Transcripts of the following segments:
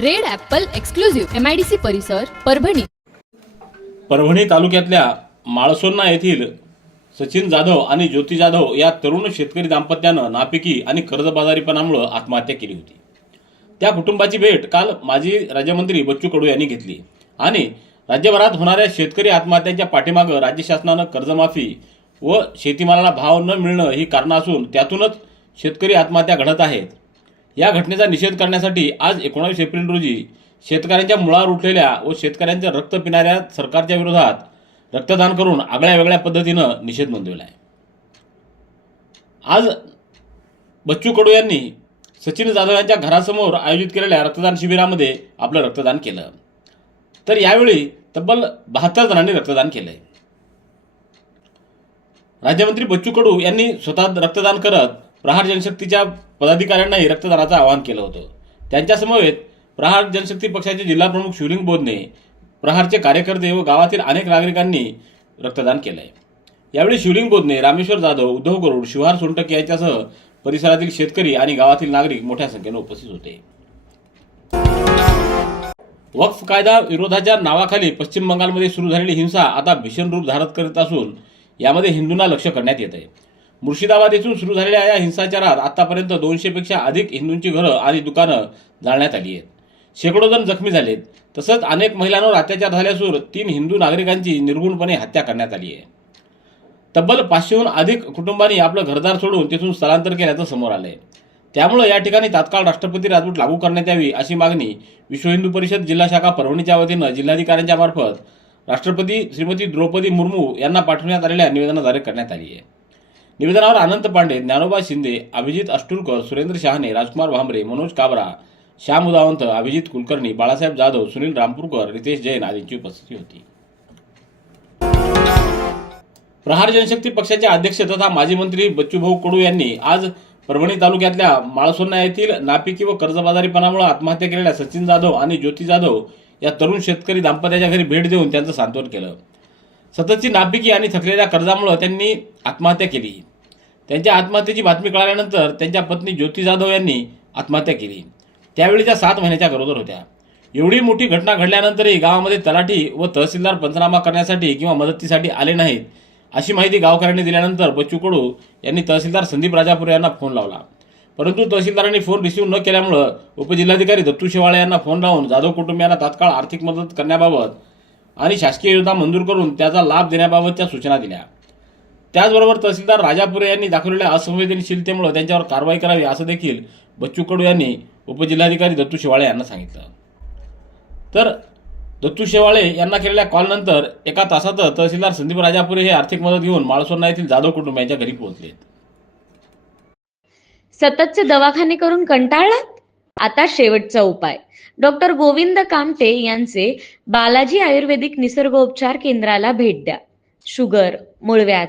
Red apple exclusive MIDC परिसर परभणी. परभणी तालुक्यातल्या माळसोन्ना येथील सचिन जाधव आणि ज्योती जाधव या तरुण शेतकरी दाम्पत्यानं नापिकी आणि कर्जबाजारीपणामुळे आत्महत्या केली होती. त्या कुटुंबाची भेट काल माजी राज्यमंत्री बच्चू कडू यांनी घेतली आणि राज्यभरात होणाऱ्या शेतकरी आत्महत्यांच्या पाठीमागं राज्य शासनानं कर्जमाफी व शेतीमालाला भाव न मिळणं ही कारणं असून त्यातूनच शेतकरी आत्महत्या घडत आहेत. या घटनेचा निषेध करण्यासाठी आज एकोणावीस एप्रिल रोजी शेतकऱ्यांच्या मुळावर उठलेल्या व शेतकऱ्यांचं रक्त पिणाऱ्या सरकारच्या विरोधात रक्तदान करून आगळ्या वेगळ्या पद्धतीनं निषेध नोंदवला आहे. आज बच्चू कडू यांनी सचिन जाधव यांच्या घरासमोर आयोजित केलेल्या रक्तदान शिबिरामध्ये आपलं रक्तदान केलं. तर यावेळी तब्बल बहात्तर जणांनी रक्तदान केलंय. राज्यमंत्री बच्चू कडू यांनी स्वतः रक्तदान करत प्रहार जनशक्तीच्या पदाधिकाऱ्यांनाही रक्तदानाचं आवाहन केलं होतं. त्यांच्यासमवेत प्रहार जनशक्ती पक्षाचे जिल्हाप्रमुख शिवलिंग बोधने प्रहारचे कार्यकर्ते व गावातील अनेक नागरिकांनी रक्तदान केलंय. यावेळी शिवलिंग बोधने रामेश्वर जाधव उद्धव गरुड शिवहार सोनटके यांच्यासह परिसरातील शेतकरी आणि गावातील नागरिक मोठ्या संख्येने उपस्थित होते. वक्फ कायदा विरोधाच्या नावाखाली पश्चिम बंगालमध्ये सुरू झालेली हिंसा आता भीषण रूप धारत करत असून यामध्ये हिंदूंना लक्ष करण्यात येत आहे मुर्शिदाबाद येथून सुरू झालेल्या या हिंसाचारात आतापर्यंत दोनशेपेक्षा अधिक हिंदूंची घरं आणि दुकानं जाळण्यात आली आहेत. शेकडो जण जखमी झालेत. तसंच अनेक महिलांवर अत्याचार झाले असून तीन हिंदू नागरिकांची निर्गुणपणे हत्या करण्यात आली आहे. तब्बल पाचशेहून अधिक कुटुंबांनी आपलं घरदार सोडून तिथून स्थलांतर केल्याचं समोर आलंय. त्यामुळे या ठिकाणी तात्काळ राष्ट्रपती राजवट लागू करण्यात यावी अशी मागणी विश्व हिंदू परिषद जिल्हा शाखा परभणीच्या वतीनं जिल्हाधिकाऱ्यांच्या मार्फत राष्ट्रपती श्रीमती द्रौपदी मुर्मू यांना पाठवण्यात आलेल्या निवेदनाद्वारे करण्यात आली आहे. निवेदनावर अनंत पांडे ज्ञानोबा शिंदे अभिजित अष्टुलकर सुरेंद्र शहाणे राजकुमार भांबरे मनोज काबरा श्याम उदावंत अभिजित कुलकर्णी बाळासाहेब जाधव सुनील रामपूरकर रितेश जैन आदींची उपस्थिती होती. प्रहार जनशक्ती पक्षाचे अध्यक्ष तथा माजी मंत्री बच्चूभाऊ कडू यांनी आज परभणी तालुक्यातल्या माळसोन्ना येथील नापिकी व कर्जबाजारीपणामुळे आत्महत्या केलेल्या सचिन जाधव आणि ज्योती जाधव या तरुण शेतकरी दाम्पत्याच्या घरी भेट देऊन त्यांचं सांत्वन केलं. सततची नापिकी आणि थकलेल्या कर्जामुळे त्यांनी आत्महत्या केली. त्यांच्या आत्महत्येची बातमी कळाल्यानंतर त्यांच्या पत्नी ज्योती जाधव यांनी आत्महत्या केली. त्यावेळी त्या सात महिन्याच्या गरोदर होत्या. एवढी मोठी घटना घडल्यानंतरही गावामध्ये तलाठी व तहसीलदार पंचनामा करण्यासाठी किंवा मदतीसाठी आले नाहीत अशी माहिती गावकऱ्यांनी दिल्यानंतर बच्चू कडू यांनी तहसीलदार संदीप राजापुरे यांना फोन लावला. परंतु तहसीलदारांनी फोन रिसिव्ह न केल्यामुळं उपजिल्हाधिकारी दत्तू शेवाळे यांना फोन लावून जाधव कुटुंबियांना तात्काळ आर्थिक मदत करण्याबाबत आणि शासकीय योजना मंजूर करून त्याचा लाभ देण्याबाबतच्या सूचना दिल्या. त्याचबरोबर तहसीलदार राजापुरे यांनी दाखवलेल्या असंवेदनशीलतेमुळे त्यांच्यावर कारवाई करावी असं देखील बच्चू कडू यांनी उपजिल्हाधिकारी दत्तू शेवाळे यांना सांगितलं. तर दत्तू शेवाळे यांना केलेल्या कॉलनंतर एका तासातच तहसीलदार संदीप राजापुरे हे आर्थिक मदत घेऊन माळसोन्ना येथील जाधव कुटुंबियांच्या घरी पोहोचले सततचे दवाखाने करून कंटाळलात? आता शेवटचा उपाय. डॉक्टर गोविंद कामटे यांचे बालाजी आयुर्वेदिक निसर्गोपचार केंद्राला भेट द्या. शुगर मूळव्याध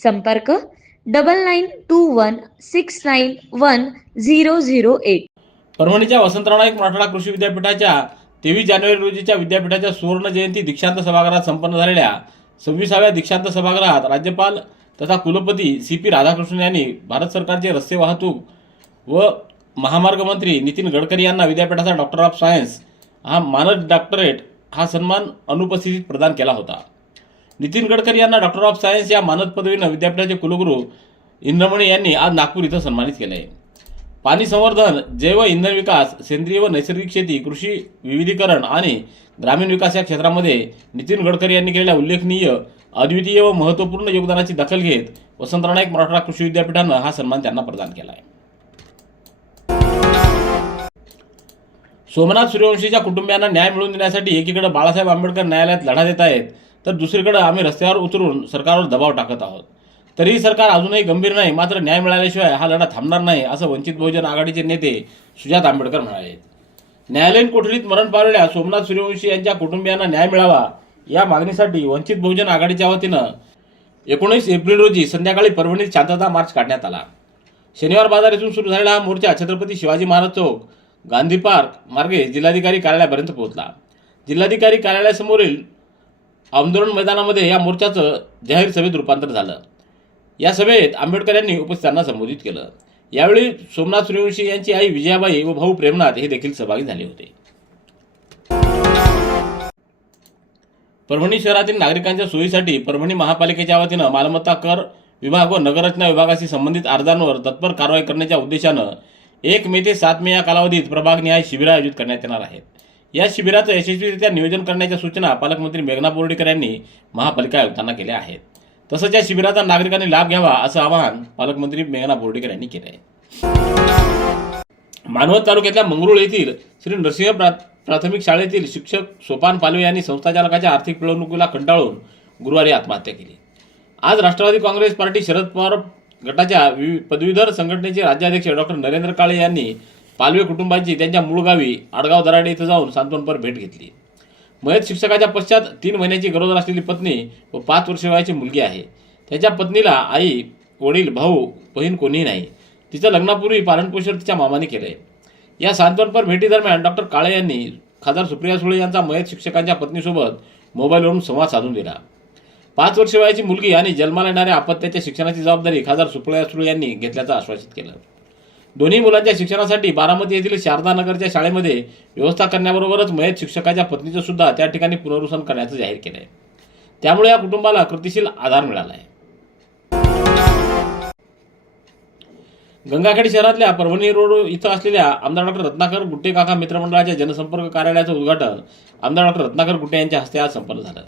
संपर्क double nine two one six nine one zero zero eight. परभणीच्या वसंतराव नाईक मराठवाडा कृषी विद्यापीठाच्या तेवीस जानेवारी रोजीच्या विद्यापीठाच्या सुवर्ण जयंती दीक्षांत सभागृहात संपन्न झालेल्या सव्वीसाव्या दीक्षांत सभागृहात राज्यपाल तथा कुलपती सी पी राधाकृष्णन यांनी भारत सरकारचे रस्ते वाहतूक व महामार्ग मंत्री नितीन गडकरी यांना विद्यापीठाचा डॉक्टर ऑफ सायन्स हा मानद डॉक्टरेट हा सन्मान अनुपस्थितीत प्रदान केला होता. नितीन गडकरी यांना डॉक्टर ऑफ सायन्स या मानद पदवीनं विद्यापीठाचे कुलगुरू इंद्रमणी यांनी आज नागपूर इथं सन्मानित केलं आहे पाणी संवर्धन जैव इंधन विकास सेंद्रिय व नैसर्गिक शेती कृषी विविधीकरण आणि ग्रामीण विकास या क्षेत्रामध्ये नितीन गडकरी यांनी केलेल्या उल्लेखनीय अद्वितीय व महत्त्वपूर्ण योगदानाची दखल घेत वसंतराव नाईक मराठवाडा कृषी विद्यापीठानं हा सन्मान त्यांना प्रदान केला आहे सोमनाथ सूर्यवंशीच्या कुटुंबियांना न्याय मिळवून देण्यासाठी एकीकडे बाळासाहेब आंबेडकर न्यायालयात लढा देत आहेत. तर दुसरीकडे आम्ही रस्त्यावर उतरून सरकारवर दबाव टाकत आहोत. तरीही सरकार अजूनही गंभीर नाही मात्र न्याय मिळाल्याशिवाय हा लढा थांबणार नाही असं वंचित बहुजन आघाडीचे नेते सुजात आंबेडकर म्हणाले. न्यायालयीन कोठडीत मरण पावलेल्या सोमनाथ सूर्यवंशी यांच्या कुटुंबियांना न्याय मिळावा या मागणीसाठी वंचित बहुजन आघाडीच्या वतीनं एकोणीस एप्रिल रोजी संध्याकाळी परभणीत शांतता मार्च काढण्यात आला. शनिवार बाजार येथून सुरू झालेला हा मोर्चा छत्रपती शिवाजी महाराज चौक गांधी पार्क मार्गे जिल्हाधिकारी कार्यालयापर्यंत पोहोचला. जिल्हाधिकारी कार्यालयासमोरील आंदोलन मैदानामध्ये या मोर्चाचं जाहीर सभेत रूपांतर झालं. या सभेत आंबेडकर यांनी उपस्थितांना संबोधित केलं. यावेळी सोमनाथ सूर्यवंशी यांची आई विजयाबाई व भाऊ प्रेमनाथ हे देखील सहभागी झाले होते. परभणी शहरातील नागरिकांच्या सोयीसाठी परभणी महापालिकेच्या वतीनं मालमत्ता कर विभाग व नगररचना विभागाशी संबंधित अर्जांवर तत्पर कारवाई करण्याच्या उद्देशानं एक मे ते सात मे या कालावधीत प्रभागनिहाय शिबिरं आयोजित करण्यात येणार आहेत. या शिबिराचं यशस्वीरित्या नियोजन करण्याच्या सूचना पालकमंत्री मेघना बोर्डीकर यांनी महापालिका आयुक्तांना केल्या आहेत. तसंच या शिबिराचा नागरिकांनी लाभ घ्यावा असं आवाहन पालकमंत्री मेघना बोर्डीकर यांनी केलं आहे. मानवत तालुक्यातल्या मंगरुळ येथील श्री नरसिंह प्रा प्राथमिक शाळेतील शिक्षक सोपान पालवे यांनी संस्थाचालकाच्या आर्थिक पिळवणुकीला कंटाळून गुरुवारी आत्महत्या केली. आज राष्ट्रवादी काँग्रेस पार्टी शरद पवार गटाच्या पदवीधर संघटनेचे राज्याध्यक्ष डॉक्टर नरेंद्र काळे यांनी पालवे कुटुंबांची त्यांच्या मूळ गावी आडगाव दराडे इथं जाऊन सांत्वनपर भेट घेतली. मयत शिक्षकाच्या पश्चात तीन महिन्याची गरोदर असलेली पत्नी व पाच वर्ष वयाची मुलगी आहे. त्याच्या पत्नीला आई वडील भाऊ बहीण कोणीही नाही. तिचं लग्नापूर्वी पालनपोषण तिच्या मामाने केलं आहे या सांत्वनपर भेटीदरम्यान डॉक्टर काळे यांनी खासदार सुप्रिया सुळे यांचा मयत शिक्षकांच्या पत्नीसोबत मोबाईलवरून संवाद साधून दिला. पाच वर्ष वयाची मुलगी आणि जन्माला येणाऱ्या अपत्याच्या शिक्षणाची जबाबदारी खासदार सुप्रिया सुळे यांनी घेतल्याचं आश्वासित केलं. दोन्ही मुलांच्या शिक्षणासाठी बारामती येथील शारदा नगरच्या शाळेमध्ये व्यवस्था करण्याबरोबरच मयत शिक्षकाच्या पत्नीचं सुद्धा त्या ठिकाणी पुनर्वसन करण्याचं जाहीर केलं आहे त्यामुळे या कुटुंबाला कृतीशील आधार मिळाला आहे गंगाखेड शहरातल्या परभणी रोड इथं असलेल्या आमदार डॉक्टर रत्नाकर गुट्टे काका मित्रमंडळाच्या जनसंपर्क कार्यालयाचं उद्घाटन आमदार डॉक्टर रत्नाकर गुट्टे यांच्या हस्ते आज संपन्न झालं.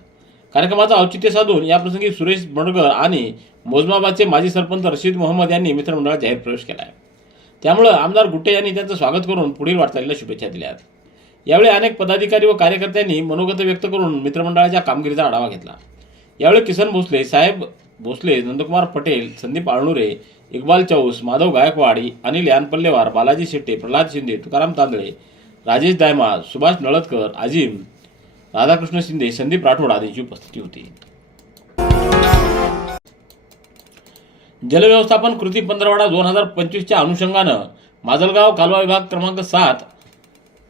कार्यक्रमाचं औचित्य साधून याप्रसंगी सुरेश बंडगर आणि मोजमाबादचे माजी सरपंच रशीद मोहम्मद यांनी मित्रमंडळात जाहीर प्रवेश केला आहे त्यामुळं आमदार गुट्टे यांनी त्यांचं स्वागत करून पुढील वाटचालीला शुभेच्छा दिल्या यावेळी अनेक पदाधिकारी व कार्यकर्त्यांनी मनोगत व्यक्त करून मित्रमंडळाच्या कामगिरीचा आढावा घेतला. यावेळी किसन भोसले साहेब भोसले नंदकुमार पटेल संदीप आळणुरे इक्बाल चौस माधव गायकवाडी अनिल यानपल्लेवार बालाजी शेट्टे प्रल्हाद शिंदे तुकाराम तांदळे राजेश दायमा सुभाष नळदकर आजिम राधाकृष्ण शिंदे संदीप राठोड आदींची उपस्थिती होती. जलव्यवस्थापन कृती पंधरवडा दोन हजार पंचवीसच्या अनुषंगानं माजलगाव कालवा विभाग क्रमांक सात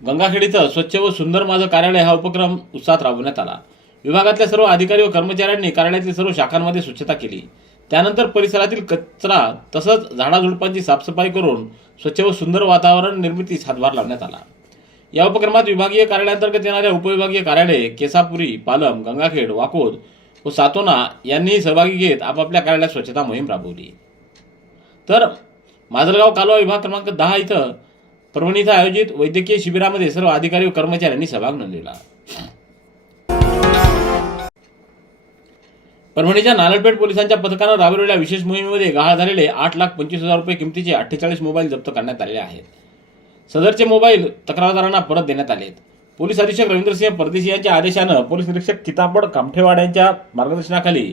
गंगाखेड इथं स्वच्छ व सुंदर माझं कार्यालय हा उपक्रम उत्साहात राबवण्यात आला. विभागातल्या सर्व अधिकारी व कर्मचाऱ्यांनी कार्यालयातील सर्व शाखांमध्ये स्वच्छता केली. त्यानंतर परिसरातील कचरा तसंच झाडाझुडपांची साफसफाई करून स्वच्छ व सुंदर वातावरण निर्मितीस हातभार लावण्यात आला. या उपक्रमात विभागीय कार्यालयांतर्गत येणाऱ्या उपविभागीय कार्यालये केसापुरी पालम गंगाखेड वाकोद व सातोना यांनी सहभागी घेत आपापल्या कार्यालयात स्वच्छता मोहीम राबवली. तर माजलगाव कालवा विभाग क्रमांक दहा इथं परभणी इथं आयोजित वैद्यकीय शिबिरामध्ये सर्व अधिकारी व कर्मचाऱ्यांनी सहभाग नोंदविला. परभणीच्या नालपेठ पोलिसांच्या पथकानं राबवलेल्या विशेष मोहिमेमध्ये गहाळ झालेले आठ लाख पंचवीस हजार रुपये किमतीचे अठ्ठेचाळीस मोबाईल जप्त करण्यात आलेले आहेत. सदरचे मोबाईल तक्रारदारांना परत देण्यात आले आहेत पोलीस अधीक्षक रवींद्रसिंह परदेशी यांच्या आदेशानं पोलीस निरीक्षक किताबड कामठेवाड यांच्या मार्गदर्शनाखाली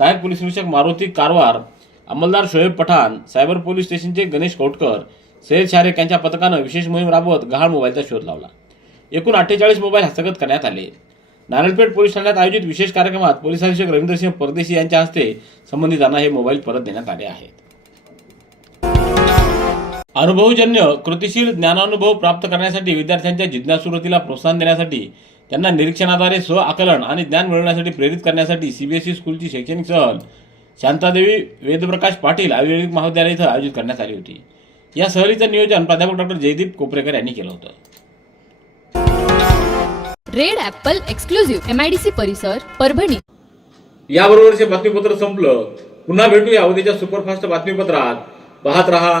सहाय्यक पोलीस निरीक्षक मारुती कारवार अंमलदार शोएब पठाण सायबर पोलीस स्टेशनचे गणेश कौटकर सैयद शारेक यांच्या पथकानं विशेष मोहीम राबवत गहाळ मोबाईलचा शोध लावला. एकूण अठ्ठेचाळीस मोबाईल हस्तगत करण्यात आले. नारायणपेठ पोलीस ठाण्यात आयोजित विशेष कार्यक्रमात पोलीस अधीक्षक रवींद्रसिंह परदेशी यांच्या हस्ते संबंधितांना हे मोबाईल परत देण्यात आले आहेत. अनुभवजन्य कृतीशील ज्ञानानुभव प्राप्त करण्यासाठी विद्यार्थ्यांच्या जिज्ञासुरतीला प्रोत्साहन देण्यासाठी त्यांना निरीक्षणाद्वारे स्व आकलन आणि ज्ञान मिळवण्यासाठी प्रेरित करण्यासाठी सीबीएसई स्कूलची शैक्षणिक सहल शांतादेवी वेदप्रकाश पाटील आयुर्वेदिक महाविद्यालय इथं आयोजित करण्यात आली होती. या सहलीचं नियोजन प्राध्यापक डॉक्टर जयदीप कोपरेकर यांनी केलं होतं. Red apple exclusive M I D C परिसर परभणी. याबरोबरचे बातमीपत्र संपलं. पुन्हा भेटूया उद्याच्या सुपरफास्ट बातमीपत्रात. पाहत रहा